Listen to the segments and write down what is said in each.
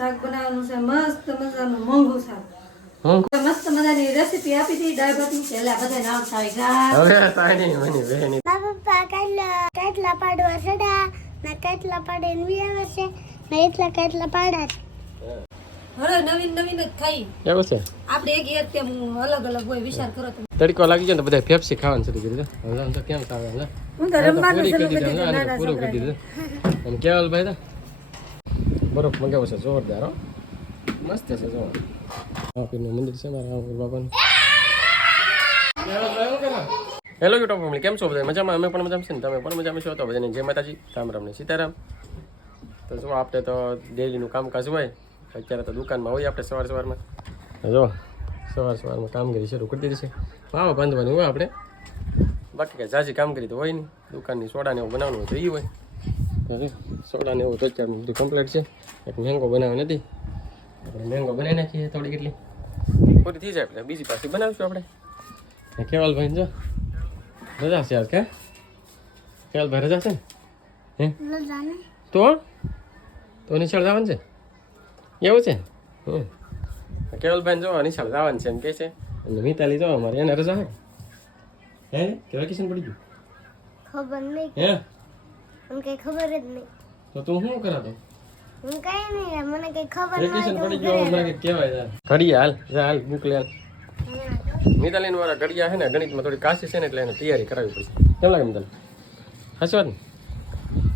શાક બનાવવાનું છે મસ્ત મજાનું મોંઘું શાક. મસ્ત મજાની રેસીપી આપી હતી દાળ ભાતની. છેલ્લા બધા નામ થાય ગા હવે તાણી મને વેની પપ્પા કેટલા પાડવા સડા ના કેટલા પાડે વિયાવે છે ના એટલા કેટલા પાડા હવે નવીન નવીન જ થઈ. એવું છે આપણે એક તેમ અલગ અલગ હોય વિચાર કરો તમે. તડકો લાગી ગયો ને બધા ફેફસી ખાવાનું શરૂ કરી દીધું. હવે આમ તો કેમ સાવે હવે હું તો રમવાનું પૂરી શરૂ કરી કરી દીધું. દીધું નાના પૂરું કરી દીધું. અને કેવલભાઈ તો બરફ મંગાવ્યો છે જોરદાર હો. મસ્ત છે જો પીરનું મંદિર છે મારા રામપુર બાપાનું. હેલો યુટ્યુબ ફેમિલી, કેમ છો બધા? મજામાં? અમે પણ મજામાં છે ને તમે પણ મજામાં છો? તો બધાને જય માતાજી, રામ રામ ને સીતારામ. તો જો આપણે તો ડેલીનું કામકાજ હોય. અત્યારે તો દુકાનમાં હોય આપણે સવારમાં. જો સવારમાં કામગીરી શરૂ કરી દીધી છે. વાવ બાંધવાની હોય આપણે, બાકી કાંઈ ઝાઝી કામગીરી તો હોય નહીં. દુકાનની સોડાને એવું બનાવવાનું હોય તો એ હોય. સોડાને એવું તો અત્યારે બધું કમ્પ્લીટ છે. એક મેંગો બનાવવા નથી, આપણે મેંગો બનાવી નાખીએ થોડી કેટલી પૂરી થઈ જાય એટલે બીજી પાછી બનાવીશું આપણે. કેવલભાઈ જો રજા છે આજ કે? કેવલભાઈ રજા છે ને? હે તો નિશાળ જવાનું છે એવું છે? કેવલભાઈ જો નિશાળ જવાનું છે એમ કહે છે. અને મિતાલી જો અમારે એને રજા હે કે વેકેશન પડી ગયું? ખબર નહીં હે મને કઈ ખબર જ નહીં. તો તું શું કરાતો? હું કઈ નહીં, મને કઈ ખબર વેકેશન પડી ગયો મને કે કહેવાય ઘડિયા હાલ મોકલે હાલ. મિતાલીન વાળા ઘડિયા છે ને ગણિતમાં થોડી કાશી છે ને એટલે એને તૈયારી કરાવવી પડશે. કેમ લાગે મિતાલી? હાચી વાત ને?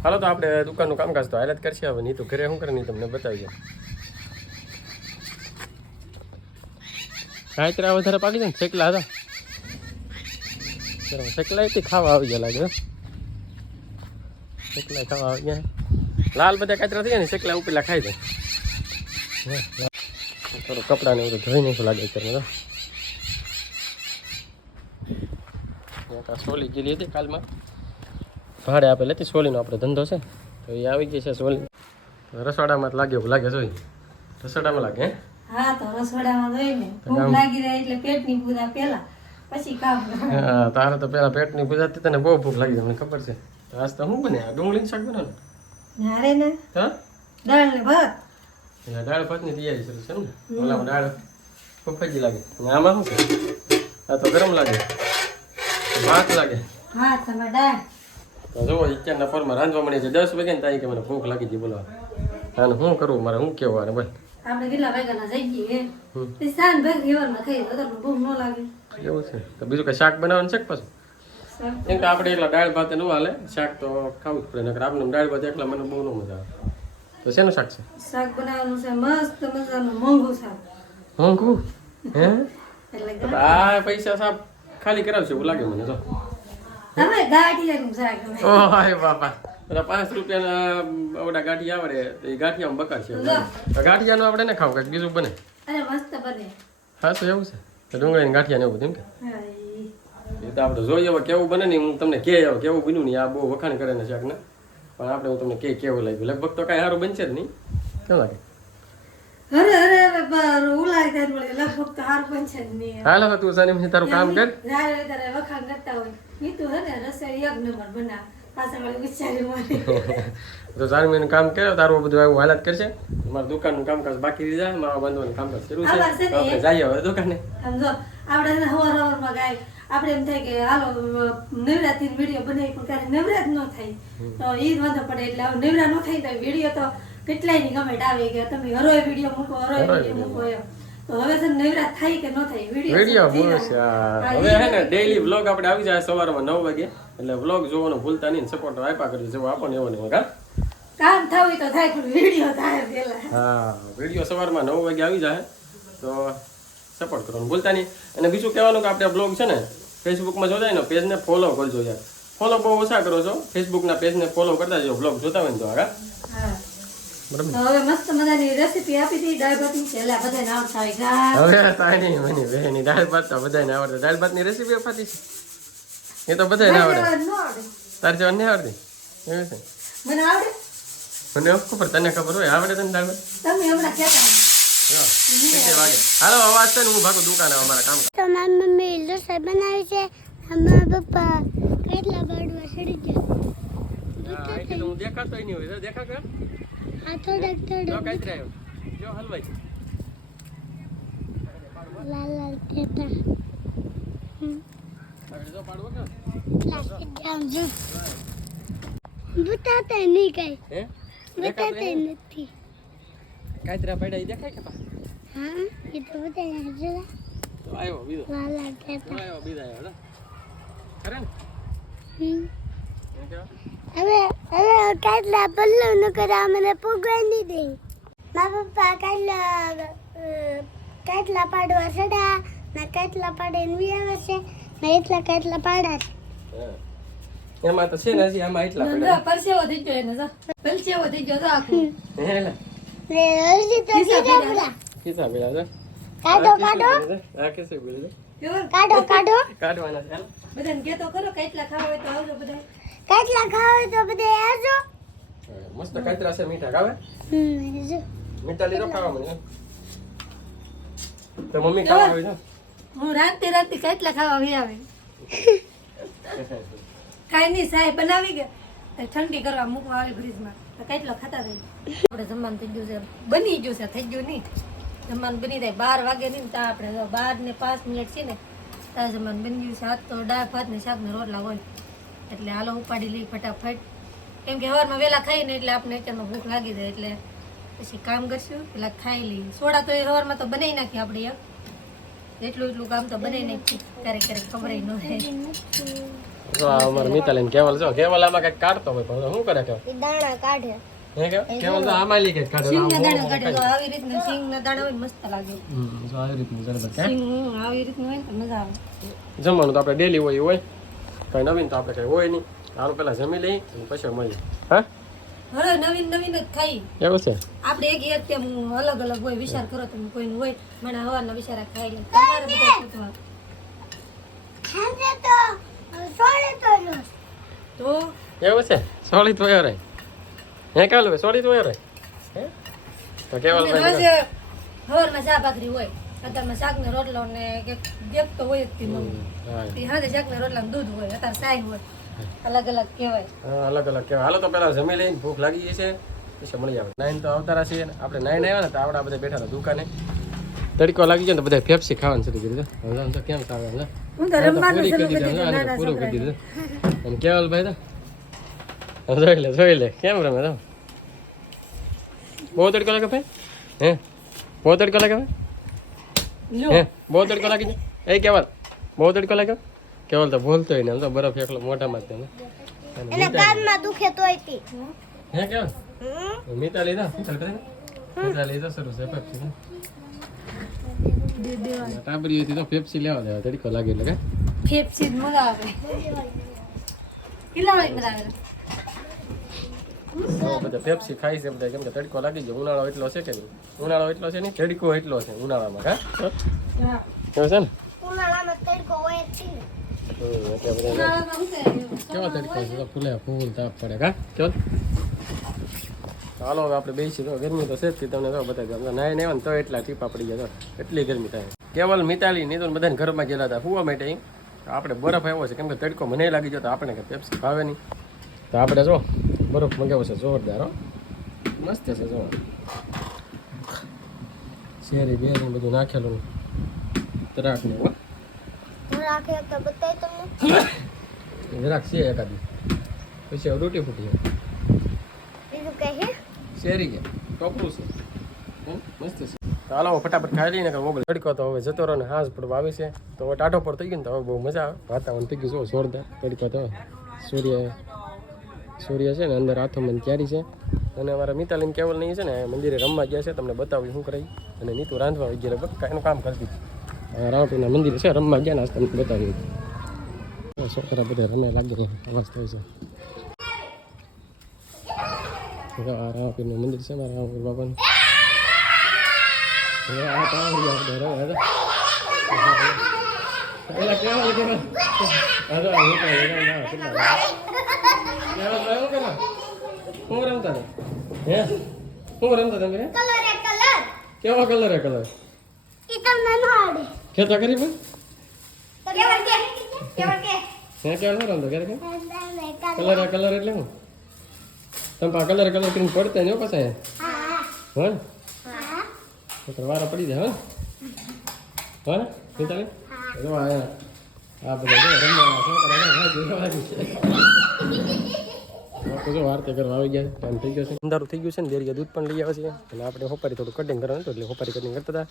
હાલો તો આપણે દુકાનનું કામકાજ તો હાલત કરશે. હવે નહીં તો ઘરે શું કરે નહીં તમને બતાવી દો. કાંઈ વધારે પાકી છે ને શેકલા હતા. શેકલા એથી ખાવા આવી ગયા લાગે. શેકલા ખાવા આવી ગયા. લાલ બધા કાતરા થઈ જાય ને શેકલા ઉપેલા ખાઈ જાય. થોડું કપડાને બધું ધોઈ નહીં લાગે અત્યારે. સોલી ગયેલી હતી કાલમાં, ભાડે આપેલી હતી સોલીનો આપણે ધંધો છે તો એ આવી ગઈ છે સોલી. રસોડામાં જ લાગે એવું લાગે જોઈ. રસોડામાં લાગે? હા તો રસોડામાં જોઈને ભૂખ લાગી જાય એટલે પેટની પૂજા પહેલા પછી કામ. હા તારે તો પેલા પેટની પૂજા હતી, તને બહુ ભૂખ લાગી મને ખબર છે. તો આજ તો શું બને? ડુંગળીનું શાક બનાવે નારે ને હા દાળ ને ભાત. દાળ ભાતની તૈયારી શરૂ છે ને? ઓલામાં દાળ ફફજી લાગે અને આમાં શું છે? આ તો ગરમ લાગે, ભાત લાગે. હા તમે દાળ તો જુઓ અત્યારના પરમાં રાંધવા મળી છે 10 વાગે ને ત્યાં કે મને ભૂખ લાગી હતી બોલવા. અને શું કરવું મારે, શું કેવું આને ભાઈ? આપણે કેટલા વાગ્યાના જઈ ગઈએ પછી સાંજ ભાઈ રેવાનું ખાઈ તો ભૂખ ન લાગે એવું છે. તો બીજું કઈ શાક બનાવવાનું છે કે પાછું? એમ તો આપણે એકલા દાળ ભાત ન હાલે, શાક તો ખાવું જ પડે. નકર આપણે દાળ ભાત એકલા મને બહુ ન મજા આવે. તો શેનું શાક છે? શાક બનાવવાનું છે મસ્ત મજાનું મોંઘું શાક. મોંઘું? હે એટલે આ પૈસા સાહેબ ખાલી કરાવશે એવું લાગે મને. તો તમે ગાંઠિયાનું શાક અમે. ઓ હાય બાપા, બધા 5 રૂપિયાના ઓડા ગાંઠિયા આવડે તો એ ગાંઠિયામાં બકાર છે. ગાંઠિયાનું આપણે ને ખાવું કંઈક બીજું બને. અરે મસ્ત બને. હા તો એવું છે. તો ડુંગળીની ગાંઠિયા ને એવું બધું એમ કે? હા, એ તો આપણે જોઈએ હવે કેવું બને ને. હું તમને કહે હવે કેવું બન્યું ને. આ બહુ વખાણ કરે ને શાકને, પણ આપણે હું તમને કેવું લાગ્યું. લગભગ તો કાંઈ સારું બનશે જ નહીં. કેમ લાગે? અરે ઉલાઈ થાય મળે લગભગ તો હાર પણ છે જ નહીં. હાલ હવે તું સાની તારું કામ કર. જ્યારે ત્યારે વખાણ કરતા હોય મીઠું હે ને રસોઈ એક નંબર બનાવ પાછા વળી વિચારી મારી. તો સારું મેં કામ કર્યો તારું બધું આવું હાલત કરશે. મારા દુકાનનું કામકાજ બાકી રહી જાય, મારા બાંધવાનું કામકાજ શરૂ છે. તો આપણે જઈએ હવે દુકાને. સમજો આપણે હવારમાં ગાય આપણે એમ થાય કે હાલો નવરાત્રી વિડીયો બનાવી પણ ક્યારે નવરાત ન થાય તો એ જ વાંધો પડે. એટલે હવે નવરા ન થાય તો વિડીયો તો કેટલાયની કમેન્ટ આવે કે તમે હરોય વિડીયો મૂકો એમ. તો હવે છે નવરાત થાય કે ન થાય વિડીયો મૂકે છે. હવે હે ને ડેઈલી વ્લોગ આપણે આવી જાય સવારમાં 9 વાગે. એટલે વ્લોગ જોવાનું ભૂલતા નહીં. સપોર્ટ આપ્યા કરજો જેવો આપો ને એવો નહીં. કામ થવું તો થાય પણ વિડીયો થાય પેલા. હા વિડીયો સવારમાં 9 વાગે આવી જાય તો સપોર્ટ કરવાનું ભૂલતા નહીં. અને બીજું કહેવાનું કે આપણે બ્લોગ છે ને ફેસબુકમાં જોતા હોય ને પેજને ફોલો કરજો યાર. ફોલો બહુ ઓછા કરો છો. ફેસબુકના પેજને ફોલો કરતા જો બ્લોગ જોતા હોય ને તો. આગળ બરાબર. તો હવે મસ્ત મજાની રેસીપી આપી હતી દાળ ભાતની. છેલ્લા બધા નામ થાય ગા હવે તાણી મને વેની દાળ ભાત તો બધાને આવડે. દાળ ભાતની રેસીપી અપાતી છે એ તો બધાને આવડે. તારે જવાનું નહીં આવડતી એવું છે? મને આવડે. મને ખબર, તને ખબર હોય આવડે તને દાળ ભાત? તમે હમણાં કહેતા વાગે હાલો અવાજ છે ને હું ભાગું દુકાને અમારા કામ. તો મારી મમ્મી રસોઈ બનાવી છે. મારા પપ્પા કેટલા પાડવા સડી ગયા. હું દેખાતો નહીં હોય. દેખા કર આ થોડાક કઈ જો હલવાઈ લાલ લાલ ટેટા આગળ જો પાડવો કે પ્લાસ્ટિક જામ જો બતાતા નહીં કઈ હે બતાતા નથી કાતરા પડ્યા ઈ દેખાય કે પા હા એ તો બતાયા જો તો આવ્યો બીજો લાલ લાલ ટેટા આવ્યો બીજા આવ્યો ખરે ને હમ એમ કે હવે કેટલા પલ્લો ન કરા મને પોગવા નહીં દે મારા પપ્પા કેટલા પાડવા સડા ના કેટલા પાડે વિયાવે છે ને એટલા કેટલા પાડા છે હા. એમાં તો છે ને હજી આમાં એટલા નંદા પડ્યા પરસેવો થઈ ગયો એને જો પરસેવો થઈ ગયો તો આખું હે લે ને હજી તો સીધા પડા ખીસા પડ્યા છે કાઢો કાઢો આ કેસે બોલે કેવો કાઢો કાઢો કાઢવાના છે હાલ. બધાને કહેતો ખરો કેટલા ખાવા હોય તો આવજો બધા કેટલા ખાવ તો બધે આવજો હા, મસ્ત કાતરા છે મીઠા ખાવે જો મીઠા લીધો ખાવા મને તો મમ્મી ખાવા આવી છે હું રાતે કેટલા ખાવા વી આવે કાંઈ નહીં સાહેબ બનાવી ગયા તો ઠંડી કરવા મૂકવા આવી ફ્રીજમાં તો કેટલો ખાતા રહી આપણે જમવાનું થઈ ગયું છે બની ગયું છે થઈ ગયું નહીં જમવાનું બની જાય 12 વાગે નહીં તો આપણે 12 ને 5 મિનિટ છે ને ત્યાં જમવાનું બની ગયું છે આજ તો દાળ ભાત ને શાક ને રોટલા હોય એટલે હાલો ઉપાડી લઈ ફટાફટ કેમ કે સવારમાં વહેલા ખાઈને એટલે આપણે અત્યારમાં ભૂખ લાગી જાય એટલે પછી કામ કરશું પેલા ખાઈ લઈએ સોડા તો એ સવારમાં તો બનાવી નાખીએ આપણે એટલું કામ તો બનાવી નાખીએ ક્યારેક ખબર ન રહે જો આ અમાર મિતાલીન કેવલ જો કેવલ આમાં કઈક કાઢતો હોય પણ શું કરે કે એ દાણા કાઢે હે કેવલ તો આમાં લી કઈક કાઢે સિંગના દાણા કાઢે તો આવી રીતના સિંગના દાણા હોય મસ્ત લાગે જો આવી રીતનું બરાબર કે સિંગ આવી રીતનું હોય ને તો મજા આવે જમવાનું તો આપણે ડેલી હોય કઈ નવીન તો આપણે કઈ હોય નહીં હાલો પેલા જમી લઈ અને પછી મળીએ હા હવે નવીન જ ખાઈ એવું છે આપણે એક તેમ અલગ અલગ હોય વિચાર કરો તમે કોઈનું હોય મને હવારના વિચાર ખાઈ લે તમારે બધા પૂછવા ખાજે તો સોળે તો રોજ તો એવું છે સોળી તો રે હે કાલ સોળી તો રે હે તો કેવલ રોજ હવારમાં ચા ભાખરી હોય અત્યારમાં શાકનો રોટલો ને કે દેખ તો હોય જ તે મમ્મી હા તે હાથે શાકના રોટલા દૂધ હોય અત્યારે સાય હોય અલગ અલગ કહેવાય હા અલગ અલગ કેવા હાલો તો પેલા જમી લઈને ભૂખ લાગી જશે પછી મળી આવે નાઈન તો આવતારા છીએ આપણે નાઈન આવ્યા ને તો આવડા બધા બેઠા હતા દુકાને તડકો લાગી જાય ને તો બધા ફેફસી ખાવાનું શરૂ કરી દીધું હવે તો કેમ સાવે હવે હું તો રમવાનું શરૂ કરી દીધું આને તો નાના પૂરું કરી છોકરા દીધું અને કેવલ ભાઈ તો જોઈ લે કેમ રમે તો બહુ તડકો લાગે ભાઈ હે બહુ તડકો લાગે હે બહુ તડકો લાગી જાય એ કેવલ બહુ તડકો લાગે કેવલ તો બોલતો હોય ને આમ તો બરફ એકલો મોઢામાં જ તેને એને કાનમાં દુખે તોય તી હે કેવલ મિતાલી ના મિતાલી તો શરૂ છે પેપ્સી ટાબરી હતી તો પેપ્સી લેવા દેવા તડકો લાગે એટલે કે ફેફસી જ મજા આવે કેટલા વાળી મજા આવે બધા પેપ્સી ખાઈ છે બધા કેમ કે તડકો લાગી ગયો ઉનાળો એટલો છે કે નહીં ઉનાળો એટલો છે નહીં તડકો એટલો છે ઉનાળામાં હા હા કેવું છે ને ઉનાળામાં તડકો હોય જ છે ને એટલે બધા ઉનાળામાં શું છે? કેવો તડકો છે તો ફૂલે ફૂલ તાપ પડે હા કેવો હાલો હવે આપણે બેસી તો ગરમી તો છે જ તમને તો બતાવી દઉં નાય ને તો એટલા ટીપા પડી ગયા તો એટલી ગરમી થાય કેવલ મિતાલી નહીં તો બધાને ઘરમાં ગયેલા હતા ફૂવા માટે આપણે બરફ આવ્યો છે કેમ કે તડકો મને લાગી ગયો તો આપણે કે પેપ્સી ભાવે નહીં તો આપણે જો બરફ મંગાવ્યો છે જોરદાર હો મસ્ત છે જો શેરી બેરી બધું નાખેલું તરાકનું હો રાખે તો બતાય તમને જરાક છે એકાદી પછી હવે રોટી ફૂટી બીજું કઈ હે શેરી ગયા ટોપરું છે મસ્ત છે તો હાલો ફટાફટ ખાઈ લઈને મોબાઈલ તડકો તો હવે જતો રહ્યો ને હાંસ પડવા આવી છે તો હવે ટાઢો પર થઈ ગયું ને તો હવે બહુ મજા આવે વાતાવરણ થઈ ગયું જો જોરદાર તડકો તો સૂર્ય છે ને અંદર આથોમાં તૈયારી છે અને અમારા મિતાલીન કેવલ નહીં છે ને મંદિરે રમવા ગયા છે તમને બતાવ્યું શું કરાય અને નીતુ રાંધવા વગેરે કાંઈનું કામ કરતી રાવટીના મંદિર છે રમવા ગયા ને તમને બતાવ્યું છોકરા બધા રમે લાગે અવાજ થાય છે રાવપીરનું મંદિર છે મારા રામપુર બાપાનું હું રમતા હે હું રમતા તમે કલર એ કલર કેવો કલર હે કલર ઈ તમને ન આવડે ખેતા કરી પણ કેવળ કે હે કેવું રમતો ક્યારે કે કલર કલર એટલે હું તમે પા કલર કરીને પડતા ને પાછા હા હા હા તો વારો પડી જાય હા મિતાલી જો આ બધા જો રમવા છોકરા જો વાર્તા કરવા આવી ગયા ટાઈમ થઈ ગયો છે અંધારું થઈ ગયું છે ને દેરીએ દૂધ પણ લઈ આવે છે અને આપણે હોપારી થોડું કટિંગ કરવાનું હતું એટલે હોપારી કટિંગ કરતા હતા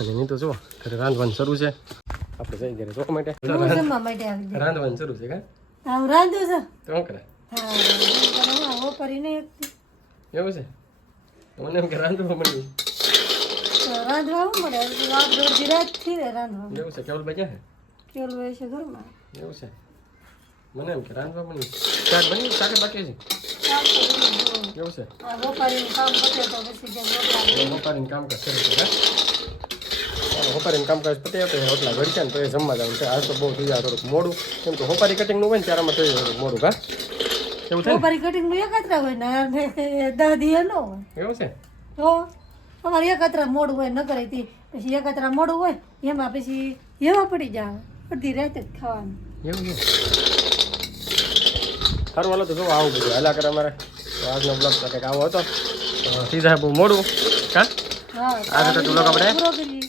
અને નહીં તો જો ઘરે રાંધવાનું શરૂ છે આપણે જઈ ઘરે જોવા માટે હું જમવા માટે આવી ગઈ. રાંધવાનું શરૂ છે કા હા હું રાંધું છું. તો શું કરે હા હોપરી નહીં એકથી. એવું છે મને એમ કે રાંધવા મળી તો રાંધવા શું મળે રાત દોઢી રાત થી ને રાંધવા એવું છે કેવલ ભાઈ ક્યાં કેવું હોય છે ઘરમાં છે એવું છે મને એમ કે રાંધવા મળી શાક બની શાક બાકી છે એવું છે આ હોપારીનું કામ પતે તો પછી જેમ રોટલા હોપારીનું કામકાજ શરૂ છે હોપારીનું કામકાજ પતે તો રોટલા ઘડી ને તો એ જમવા જવાનું છે આજ તો બહુ થઈ જાય થોડુંક મોડું કેમ કે હોપારી કટિંગનું હોય ને ત્યારમાં થઈ જાય થોડુંક મોડું કા એવું છે હોપારી કટિંગનું એકત્ર હોય ને 10 દિવસ ન હોય એવું છે તો અમારે એકત્ર મોડું હોય ન કરે તી પછી એકત્ર મોડું હોય એમાં પછી એવા પડી જાય અડધી રાતે જ ખાવાનું એવું છે સારું હાલો તો જો આવું બધું હાલા કરે અમારે તો આજનો બ્લોગ તો કંઈક આવો હતો થઈ જાય બહુ મોડું કા હા આ રીતે બ્લોગ આપણે પૂરો કરીએ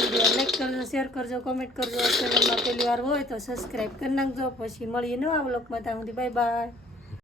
વિડીયો લાઈક કરજો શેર કરજો કોમેન્ટ કરજો ચેનલમાં પહેલી વાર હોય તો સબસ્ક્રાઈબ કરી નાખજો પછી મળીએ નવા બ્લોગમાં ત્યાં સુધી બાય બાય